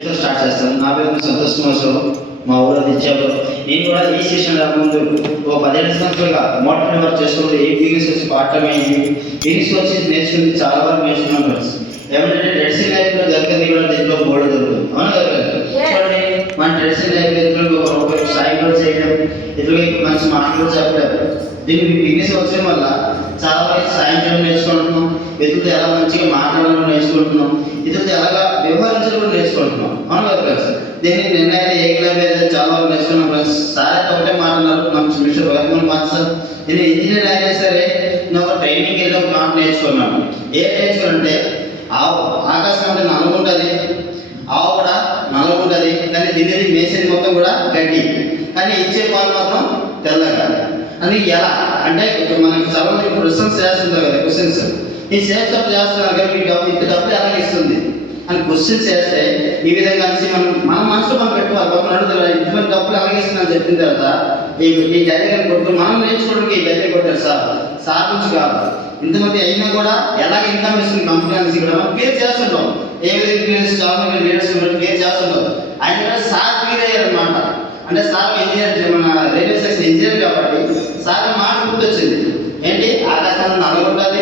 Start చేస్తాను. నా పేరు సంతోష్ కుమార్. మా ఊరు ఇచ్చారు. నేను కూడా ఈ సెషన్ రాకముందు ఒక 15 సంవత్సరాలుగా మోటార్ వర్క్ చేసుకుంటూ ఈ బిజినెస్ వచ్చి పార్ట్ టైం అయింది. బిజినెస్ వచ్చి నేర్చుకుంది, చాలా వరకు నేర్చుకున్నాం ఫ్రెండ్స్. ఏమంటే ట్రెడిషనల్ లైఫ్లో దొరికింది కూడా దీంట్లో గోల్డ్ దొరుకుతుంది. అవునా కదా? చూడండి, మన ట్రెడిషనల్ లైఫ్ ఎదురు ఒక సాయంత్రం చేయడం, ఎదురు మంచి మాటలు చెప్పడం, దీనికి బిజినెస్ వచ్చడం వల్ల చాలా వరకు సాయంత్రం నేర్చుకుంటున్నాం. ఎదురుతో ఎలా మంచిగా మాట్లాడడం నేర్చుకుంటున్నాం, ఎదురుతో ఎలాగా వ్యవహరించడం కూడా నేర్చుకుంటున్నాం. అవును కదా ఫ్రెండ్స్? దీన్ని నిన్నైతే ఏకలవ్య చాలా వరకు నేర్చుకున్నాం ఫ్రెండ్స్. సార్ అయితే ఒకటే మాట్లాడారు, నాకు మిస్టర్ వైద్యులు మాస్టర్. నేను ఇంజనీర్ అయినా సరే నేను ఒక ట్రైనింగ్ వెళ్ళి ఒక మాట నేర్చుకున్నాను. ఏ నేర్చుకోవాలంటే ఆకాశం అంటే నల్లగుంటుంది, ఆవు కూడా నల్లగుంటుంది, కానీ తినేది మేసేది మొత్తం కూడా గడ్డి, కానీ ఇచ్చే పాలు మాత్రం తెల్లగా. అని ఎలా అంటే మనకి చాలా క్వశ్చన్స్ చేస్తుంటారు కదా, క్వశ్చన్స్ ఈ సేఫ్ సబ్ చేస్తున్నారు కదా, మీకు ఇంత డబ్బులు ఎలా ఇస్తుంది అని క్వశ్చన్స్ చేస్తే ఈ విధంగా అనేసి మనం మనసులో మనం పెట్టుకోవాలి. పక్కన అడుగుతారు ఇంతమంది డబ్బులు ఎలా ఇస్తుందని చెప్పిన తర్వాత ఈ జైలు కొట్టుకుని మనం నేర్చుకోవడానికి ఈ జైలు కొట్టారు సార్ నుంచి కాదు. ఇంతమంది అయినా కూడా ఎలాగ ఇన్కమ్ ఇస్తుంది కంపెనీ అనేసి కూడా మనం పేరు చేస్తుంటాం. ఏ విధంగా చాలా మంది లీడర్స్ పేరు చేస్తుంటాం. ఆయన కూడా సార్ ఫీల్ అయ్యారు అనమాట. అంటే సార్ ఇంజనీర్, మన రైల్వే స్టేషన్ ఇంజనీర్ కాబట్టి సార్ మాట గుర్తొచ్చింది. ఏంటి, ఆకాశం నల్లగుంటుంది,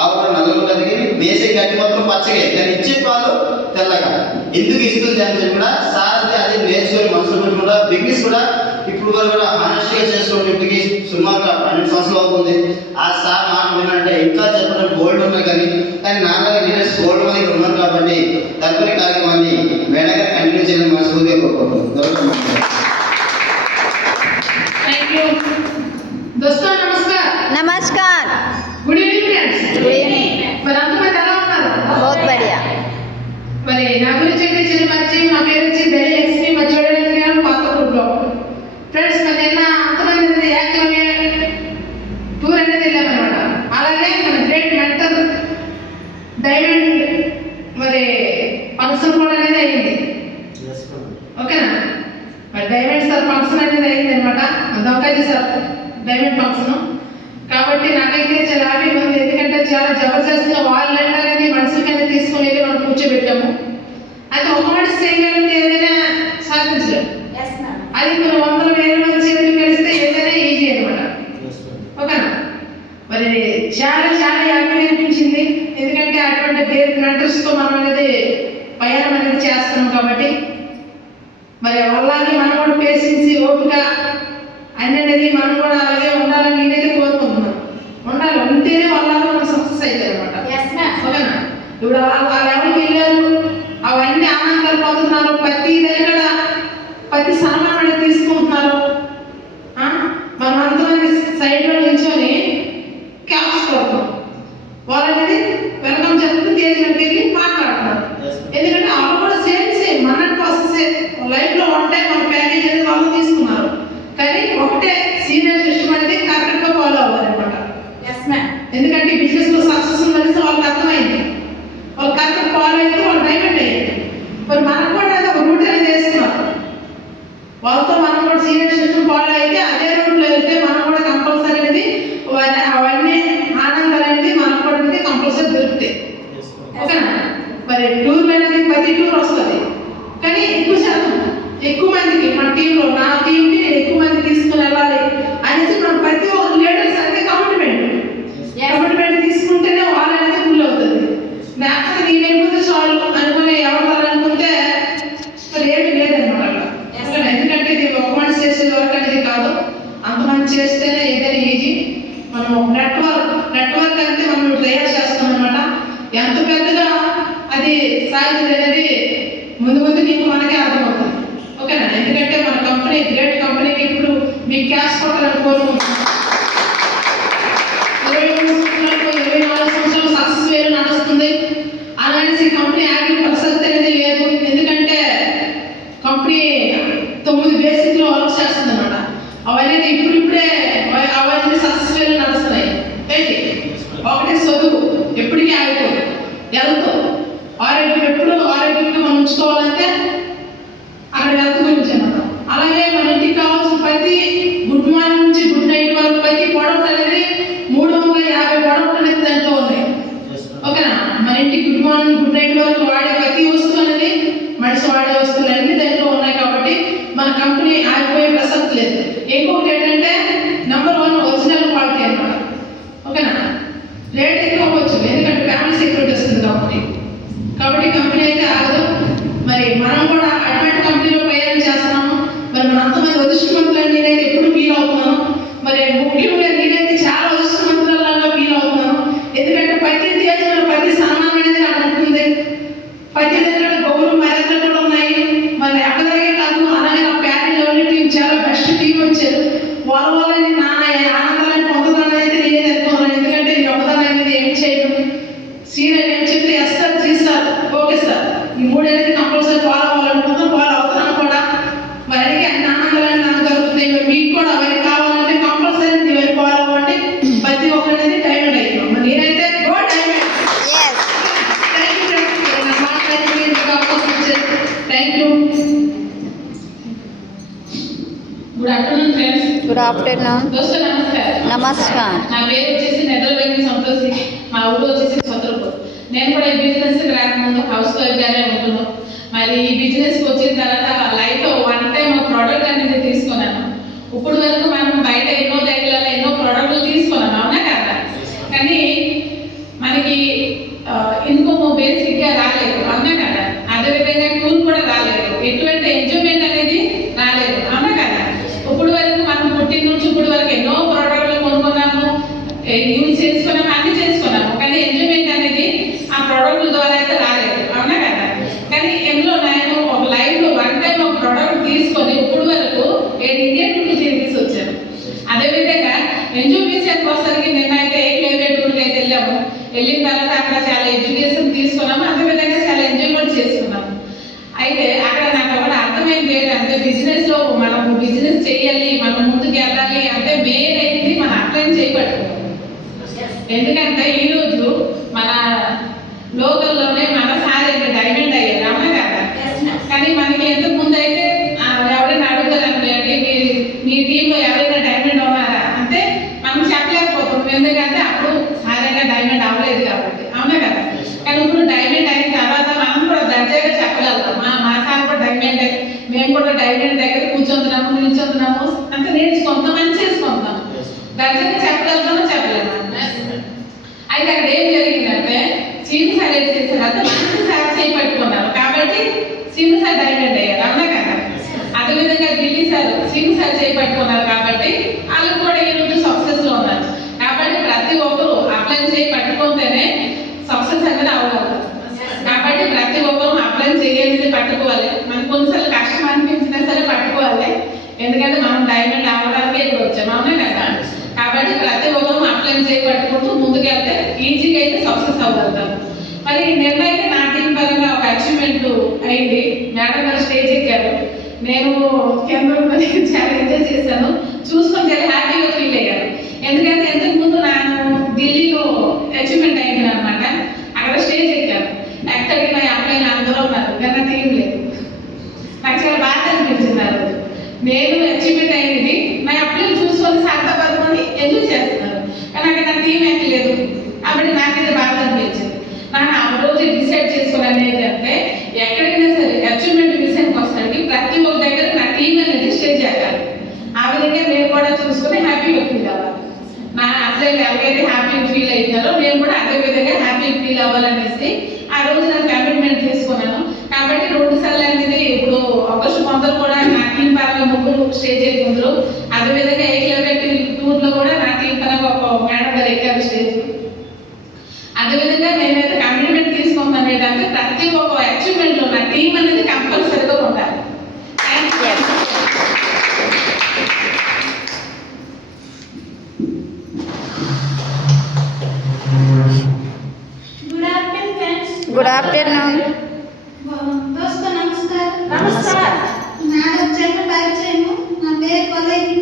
ఆవు కూడా నల్లగుంటుంది, వేసే గడ్డి మొత్తం పచ్చగా, కానీ ఇచ్చే పాలు తెల్లగా. ఎందుకు ఇస్తుంది అని చెప్పి కూడా సార్ అదే నేర్చుకొని మనసులో పెట్టుకుంటా బిజినెస్ కూడా ఇప్పుడు వరకు కూడా హానెస్ట్గా చేసుకోవడం. ఇప్పటికి సుమారుగా 12 సంవత్సరాలు అవుతుంది. ఆ సార్ మాట వినంటే ఇంకా చెప్పడం గోల్డ్ ఉన్నాయి, కానీ నాన్న లీడర్స్ గోల్డ్ మీద ఉన్నారు కాబట్టి తదుపరి కార్యక్రమాన్ని వేడగా కంటిన్యూ చేయడం మనస్ఫూర్తిగా కోరుకుంటున్నాం. दोस्तों नमस्कार। नमस्कार। Good evening friends. Good evening. మరి అంతమంది ఎలా ఉన్నారు? बहुत बढ़िया। మరి నా గురించి అయితే చిన్న పరిచయం. మా పేరు వచ్చి బెల్లి లక్ష్మి, మా చూడడానికి గారు పాత గ్రూప్లో ఫ్రెండ్స్. మరి నిన్న అంతమంది యాక్టివ్గా టూర్ అనేది వెళ్ళామన్నమాట. అలాగే మన గ్రేట్ మెంటర్ డైమండ్ మరి ఫంక్షన్ కూడా అనేది అయింది. ఓకేనా? మరి డైమండ్ సార్ ఫంక్షన్ అనేది అయింది అనమాట, దొంకాజీ సార్ డైమండ్ ఫంక్షన్. కాబట్టి నాకైతే చాలా హ్యాపీగా ఉంది. ఎందుకంటే చాలా జబర్దస్త్గా వాళ్ళ అనేది మనుషులకైనా తీసుకుని వెళ్ళి మనం కూర్చోబెట్టాము. అయితే ఒక మనిషి చేయగలిగితే ఏదైనా సాధించలేము. అది కొన్ని 100,000 మంది చేతులు కలిస్తే ఏదైనా ఈజీ అనమాట. ఓకేనా? మరి చాలా చాలా హ్యాపీగా అనిపించింది. ఎందుకంటే అటువంటి గ్రేట్ మెంటర్స్తో మనం అనేది ప్రయాణం అనేది చేస్తున్నాం కాబట్టి మరి వాళ్ళని మనం కూడా పేషెన్సీ, ఓపిక అనేది మనం కూడా అలాగే ఉండాలని నేనైతే కోరుకుంటున్నాను. ఉండాలి, ఉంటేనే వాళ్ళలో మనం సక్సెస్ అవుతారు అనమాట. ఓకేనా? ఇప్పుడు ఆ లెవెల్కి వెళ్ళారు, అవన్నీ ఆనందాలు పొందుతున్నారు, ప్రతి దగ్గర ప్రతి సామాన్ తీసుకుంటున్నారు. మనం అంతమంది సైడ్లో నిల్చొని క్యాప్స్ కొడుతున్నాం, వాళ్ళనేది వెల్కమ్ చెప్తూ తేజ్లోకి వెళ్ళి మాట్లాడుతున్నారు. ఎందుకంటే వాళ్ళు కూడా సేమ్ మన ప్రాసెస్ లైఫ్లో ఉంటాయి. మన ప్యాకేజ్ అనేది వాళ్ళు తీసుకున్నారు, కానీ ఒకటే సీనియర్ సిస్టమ్ అనేది కరెక్ట్గా ఫాలో అవ్వాలన్నమాట. ఎందుకంటే బిజినెస్లో సక్సెస్ కలిసి వాళ్ళకి అర్థమైంది, వాళ్ళు కరెక్ట్గా ఫాలో అయితే వాళ్ళు డైమండ్ అయ్యింది. మరి మనకు కూడా ఒక రూట్ అనేది వేస్తున్నారు. వాళ్ళతో మనం కూడా సీనియర్ సిస్టమ్ ఫాలో అయితే అదే రూట్లో వెళ్తే మనం కూడా కంపల్సరీ అనేది అవన్నీ ఆనందాలు అనేది మనకు కూడా అనేది కంపల్సరీ దొరుకుతాయి. ఓకేనా? మరి టూర్ అనేది ప్రతి టూర్ వస్తుంది, కానీ ఎక్కువ శాతం ఎక్కువ మందికి మన టీంలో నా టీంకి నేను ఎక్కువ మంది తీసుకుని వెళ్ళాలి అనేసి మనం ప్రతి ఒక్క లీడర్స్ అనేది కమిట్మెంట్ తీసుకుంటేనే వాళ్ళు అనేది ఫుల్ అవుతుంది. లేకపోతే నేను వెళ్ళిపోతే చాలు అనుకుని ఎవరు అనుకుంటే మరి ఏమి లేదన్నమాట. ఎందుకంటే ఇది ఒక మనిషి చేసే వర్క్ అనేది కాదు, అంతమంది చేస్తేనే ఏదైనా ఈజీ. మనం నెట్వర్క్ అంటే మనం తయారు చేస్తాం అనమాట. ఎంత పెద్దగా అది సాగుతుంది అనేది ముందు నీకు మనకే అర్థమవుతుంది. ఓకేనా? ఎందుకంటే మన కంపెనీ గ్రేట్ కంపెనీకి ఇప్పుడు మీకు క్యాష్ కొట్టాలని కోరుకుంటున్నాం. 23 సంవత్సరాలు సక్సెస్ వేరు నడుస్తుంది. అలానేసి కంపెనీ యాక్టివ్ ప్రసక్తి అనేది లేదు. ఎందుకంటే కంపెనీ 9 బేసిక్లో వర్క్ చేస్తుంది అనమాట. అవన్నీ ఇప్పుడిప్పుడే అవన్నీ సక్సెస్ వేరు నడుస్తున్నాయి. ఏంటి, ఒకటి చదువు ఎప్పటికీ ఆగిపోదు, హెల్త్ ఆరోగ్యం ఎప్పుడు ఆరోగ్యంగా మనం ఉంచుకోవాలంటే అక్కడ హెల్త్ గురించి అనమాట. అలాగే మన ఇంటికి కావాల్సిన ప్రతి గుడ్ మార్నింగ్ నుంచి గుడ్ నైట్ వస్తువులు అన్ని దాంట్లో ఉన్నాయి కాబట్టి మన కంపెనీ ఆగిపోయే ప్రసక్తి లేదు. ఇంకొకటి ఏంటంటే నెంబర్ 1 ఒరిజినల్ క్వాలిటీ అన్నమాట. ఓకేనా? రేట్ ఎక్కువ అవ్వచ్చు ఎందుకంటే ఫ్యామిలీ సెక్యూరిటీ వస్తుంది కాబట్టి కంపెనీ అయితే ఆగదు. మరి మనం కూడా అటువంటి కంపెనీలో ప్రయాణం చేస్తున్నాము. మరి మన అంతమంది అదృష్టవంతులని నేనైతే ఎప్పుడు ఫీల్ అవుతున్నాను. మరి ముఖ్యంగా నేనైతే చాలా అదృష్టవంతురాలుగా ఫీల్ అవుతున్నాను. ఎందుకంటే ప్రతి దేశంలో ప్రతి సన్మానం అనేది నాకు ఉంటుంది. ప్రతి దగ్గర గౌరవ మర్యాదలు కూడా ఉన్నాయి. మరి అక్కడే కాదు అలాగే నా ప్యారీ లెవెల్ టీం చాలా బెస్ట్ టీం వచ్చారు. వాళ్ళ వల్ల నేను నా ఆనందాన్ని పొందుతాను అయితే నేనే తెలుసుకోవాలి. ఎందుకంటే నేను ఒకదాని అనేది ఏం చేయను. సీనియర్ ఏం చెప్తే yes sir ji sir okay sir ఈ 3 అనేది కంపల్సరీ ఫాలో అవ్వాలనుకుంటున్నాం. ఫాలో అవుతున్నాను కూడా. మరి అడిగి అన్ని ఆనందాలని నాకు జరుగుతుంది. మీకు కూడా అవన్నీ కావాలంటే కంపల్సరీ మీరు ఫాలో అవ్వండి. ప్రతి ఒక్కరు అనేది డైమండ్ అయిపోయాం. మరి నేనైతే గో డైమండ్. థ్యాంక్ యూ నా మాట్లాడి అవకాశం ఇచ్చారు. Thank you. Good afternoon friends. Good afternoon. దోస్తు నమస్కారం. నమస్కారం. నా పేరు వచ్చేసి నెదర్వేని సంతోషి. మా ఊరు వచ్చేసి చతురపూర్. నేను కూడా ఈ బిజినెస్కి రాకముందు హౌస్ వైఫ్గానే ఉంటున్నాను. మరి ఈ బిజినెస్కి వచ్చిన తర్వాత లైఫ్లో 1 టైం ఒక ప్రోడక్ట్ అనేది తీసుకున్నాను. ఇప్పుడు వరకు మనం బయట ఎన్నో దగ్గరలో ఎన్నో ప్రోడక్ట్లు తీసుకున్నాం అవునా కదా. కానీ మనకి ఇన్కమ్ బేసిక్గా రాలేదు అవునా కదా. అదేవిధంగా టూర్ కూడా రాలేదు. ఎటువంటి ఎంజాయ్మెంట్ అనేది రాలేదు అవునా కదా. ఇప్పుడు వరకు మనం పుట్టిన నుంచి ఇప్పుడు వరకు ఎన్నో ప్రోడక్ట్లు కొనుక్కున్నాము, యూజ్ చేసుకున్నాము, అన్ని చేసుకున్నాము. కానీ ఎంజాయ్మెంట్ అనేది ఆ ప్రోడక్ట్ల ద్వారా అయితే రాలేదు అవునా కదా. కానీ ఎందులో నేను ఒక లైఫ్లో 1 టైం ఒక ప్రోడక్ట్ తీసుకొని ఇప్పుడు వరకు 7 ఇండియా టూర్లు తిరిగేసి వచ్చాను. అదేవిధంగా ఎంజాయ్ విషయానికి వచ్చేసరికి నిన్నైతే ఏకలవ్య టూర్కి అయితే వెళ్ళాము. వెళ్ళిన తర్వాత అక్కడ చాలా ఎడ్యుకేషన్ తీసుకున్నాము. అదేవిధంగా చాలా ఎంజాయ్ కూడా చేసుకున్నాము. అయితే అక్కడ నాకు కూడా అర్థమైంది ఏంటంటే బిజినెస్లో మనం బిజినెస్ చేయాలి, మనం ముందుకు వెళ్ళాలి అంటే మెయిన్ అయింది మన అప్లైన్ చేయబట్టుకోవాలి. ఎందుకంటే ఈరోజు మన లోకల్లోనే మన సార్ డైమండ్ అయ్యారు అవునా కదా. కానీ మనకి ఎంతకు ముందు అయితే ఎవరైనా అడుగుతారండి మీ టీంలో ఎవరైనా డైమండ్ ఉన్నారా అంటే మనం చెప్పలేకపోతాం. ఎందుకంటే అప్పుడు సార్ అయినా డైమండ్ అవ్వలేదు కాబట్టి అవునా కదా. కానీ ఇప్పుడు డైమండ్ అయిన తర్వాత మనం కూడా దర్జాగా చెప్పగలుగుతాం మా సార్ కూడా డైమండ్, మేము కూడా డైమండ్ దగ్గర కూర్చొంటున్నాము నిల్చొంటున్నాము అంటే నేర్చుకుంటాం అని చేసుకుంటాం. దర్జాగా చెప్పగలుగుతామో చెప్పలేము. అయితే అక్కడ ఏం జరిగిందంటే సీను సార్ ఏం చేశారు అంటే మంచి సార్ చేపట్టుకున్నారు కాబట్టి సీను సార్ డైమండ్ అయ్యారు అవునా కదా. అదేవిధంగా ఢిల్లీ సార్ సీను సార్ చేపట్టుకున్నారు కాబట్టి వాళ్ళు కూడా ఈరోజు సక్సెస్లో ఉన్నారు. కాబట్టి ప్రతి ఒక్కరు అప్లై చేయి పట్టుకుంటేనే సక్సెస్ అనేది అవ్వగలరు. కాబట్టి ప్రతి ఒక్కరు అప్లై చేయాలి పట్టుకోవాలి. మనకు కొన్నిసార్లు కష్టం అనిపించినా సరే పట్టుకోవాలి. ఎందుకంటే మనం డైమండ్ అవ్వడానికి ఇప్పుడు వచ్చాము అవునా కదా. కాబట్టి ప్రతి ఒక్కరు అప్లై చేయి పట్టుకుంటూ ముందుకెళ్తే ఈజీగా అయితే సక్సెస్ అవ్వగలుగుతాం. మరి నిన్నైతే నా టీం పరంగా ఒక అచీవ్మెంట్ అయింది. మేడం గారు స్టేజ్ ఎక్కారు. నేను కెమెరా చాలా ఎంజాయ్ చేశాను. చూసుకొని చాలా హ్యాపీగా ఫీల్ అయ్యాను. ఎందుకంటే ఎంతకు ముందు నేను ఢిల్లీలో అచీవ్మెంట్ అయింది అనమాట. అక్కడ స్టేజ్ ఎక్కాను. ఎక్కడికి నా అప్లై అందరూ ఉన్నారు కానీ నా టీం లేదు. నాకు చాలా బాధ అనిపించింది ఆ రోజు. నేను అచీవ్మెంట్ అయింది నా అప్లై చూసుకొని సరదా పడుకొని ఎంజాయ్ చేస్తున్నారు కానీ అక్కడ నా టీం ఎక్కలేదు. కాబట్టి నాకైతే బాధ అనిపించింది. నాకు ఆ రోజు డిసైడ్ చేసుకున్నాను ఏంటంటే ఎక్కడికైనా సరే అచీవ్మెంట్ విషయానికి వస్తానికి ప్రతి ఒక్క దగ్గర నా టీం అనేది స్టేజ్ ఎక్కాలి. ఆ విధంగా నేను కూడా చూసుకొని హ్యాపీగా ఫీల్ అవ్వాలి. నా అసలు ఎవరైతే హ్యాపీ ఫీల్ అవుతారో నేను కూడా అదే విధంగా హ్యాపీ ఫీల్ అవ్వాలనేసి ఆ రోజు నేను కమిట్మెంట్ తీసుకున్నాను. కాబట్టి 2 సార్లు అనేది ఇప్పుడు ఆగస్టు 1 కూడా నా టీం పరంగా 3 స్టేజ్ ఎక్కుందరు. అదేవిధంగా ఏకలవ్య టూర్లో కూడా నా టీం పరంగా ఒక మేడం గారు ఎక్కారు స్టేజ్. అదేవిధంగా నేనైతే కమిట్మెంట్ తీసుకున్నాను ఏంటంటే ప్రతి ఒక్క అచీవ్మెంట్లో నా టీం అనేది కంపల్సరీగా ఉండాలి. Good afternoon. దోస్తు నమస్కారం. నమస్కారం. మేడం చిన్న పరిచయం. నా పేరు పల్లవి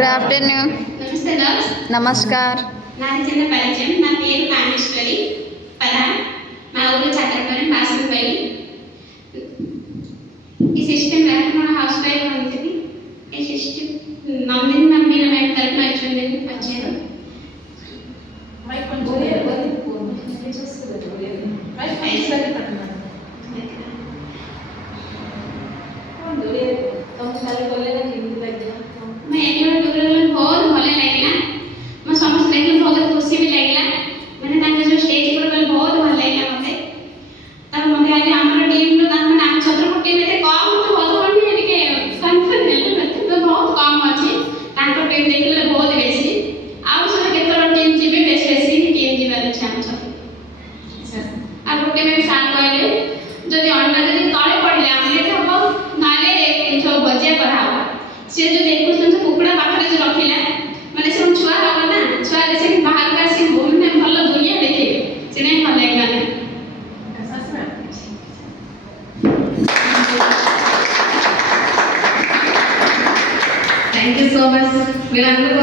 గుడ్ ఆఫ్టర్నూన్. నమస్తే గర్ల్స్. నమస్కార్. నాది చిన్న పరిచయం. నా పేరు కామేశ్వరి పదాన్. మా ఊరు చక్రపురం బాసనపల్లి. ఈ సిస్టమ్ మన హౌస్ వైఫ్ ఉంటుంది. ఈ సిస్టమ్ మమ్మీని మేము తరపున వచ్చారు. मैं एक बार टूर बहुत भले लगला. मैं समझ लेकिन बहुत खुशी भी लगला. मैंने ताके जो स्टेज पर गल बहुत भल लगला मते. तब मते आगे हमर टीम लो ताके नाम छत्रपति में कम तो बहुत बनी है के कंफर्ट नेल तो बहुत कम अछि. ताको टीम देखले बहुत बेसी. आउ सब केतरा टीम जीबे बेसी टीम जीबा छै हम सब. आ गोटे में साथ कहले जदि अंडा जदि तळे पडले हमरे हबो नाले जो बजिया परावा से जो देखो से कुकुड़ा पाखरे जो रखिला माने से छुआ हबो ना छुआ से बाहर का से घूमने भलो दुनिया देखे से नहीं भले गाने. Thank you so much. మీరందరూ